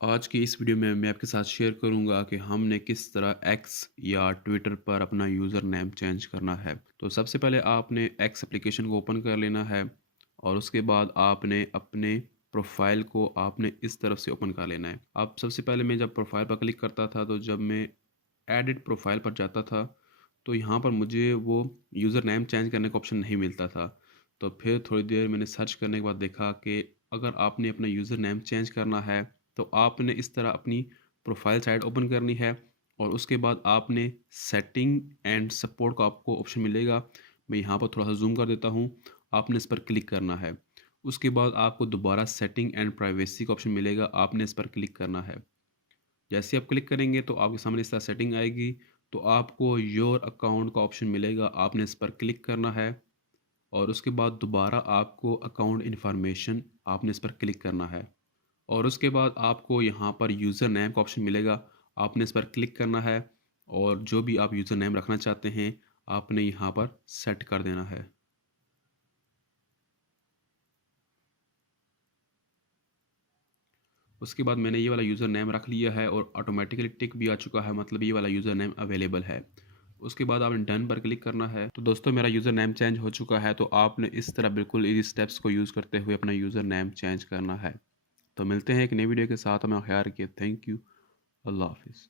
आज की इस वीडियो में मैं आपके साथ शेयर करूंगा कि हमने किस तरह एक्स या ट्विटर पर अपना यूज़र नेम चेंज करना है। तो सबसे पहले आपने एक्स एप्लीकेशन को ओपन कर लेना है और उसके बाद आपने अपने प्रोफाइल को आपने इस तरफ से ओपन कर लेना है। अब सबसे पहले मैं जब प्रोफाइल पर क्लिक करता था तो जब मैं एडिट प्रोफाइल पर जाता था तो यहाँ पर मुझे वो यूज़र नेम चेंज करने का ऑप्शन नहीं मिलता था। तो फिर थोड़ी देर मैंने सर्च करने के बाद देखा कि अगर आपने अपना यूज़र नेम चेंज करना है तो आपने इस तरह अपनी प्रोफाइल साइट ओपन करनी है और उसके बाद आपने सेटिंग एंड सपोर्ट का आपको ऑप्शन मिलेगा। मैं यहाँ पर थोड़ा सा जूम कर देता हूँ। आपने इस पर क्लिक करना है। उसके बाद आपको दोबारा सेटिंग एंड प्राइवेसी का ऑप्शन मिलेगा, आपने इस पर क्लिक करना है। जैसे आप क्लिक करेंगे तो आपके सामने इस तरह सेटिंग आएगी। तो आपको योर अकाउंट का ऑप्शन मिलेगा, आपने इस पर क्लिक करना है और उसके बाद दोबारा आपको अकाउंट इन्फॉर्मेशन आपने इस पर क्लिक करना है और उसके बाद आपको यहाँ पर यूज़र नेम का ऑप्शन मिलेगा, आपने इस पर क्लिक करना है और जो भी आप यूज़र नेम रखना चाहते हैं आपने यहाँ पर सेट कर देना है। उसके बाद मैंने ये वाला यूज़र नेम रख लिया है और ऑटोमेटिकली टिक भी आ चुका है, मतलब ये वाला यूज़र नेम अवेलेबल है। उसके बाद आपने डन पर क्लिक करना है। तो दोस्तों मेरा यूज़र नेम चेंज हो चुका है। तो आपने इस तरह बिल्कुल इस स्टेप्स को यूज़ करते हुए अपना यूज़र नेम चेंज करना है। तो मिलते हैं एक नई वीडियो के साथ, हमें ख्याल रखिए। Thank you. अल्लाह हाफिज़।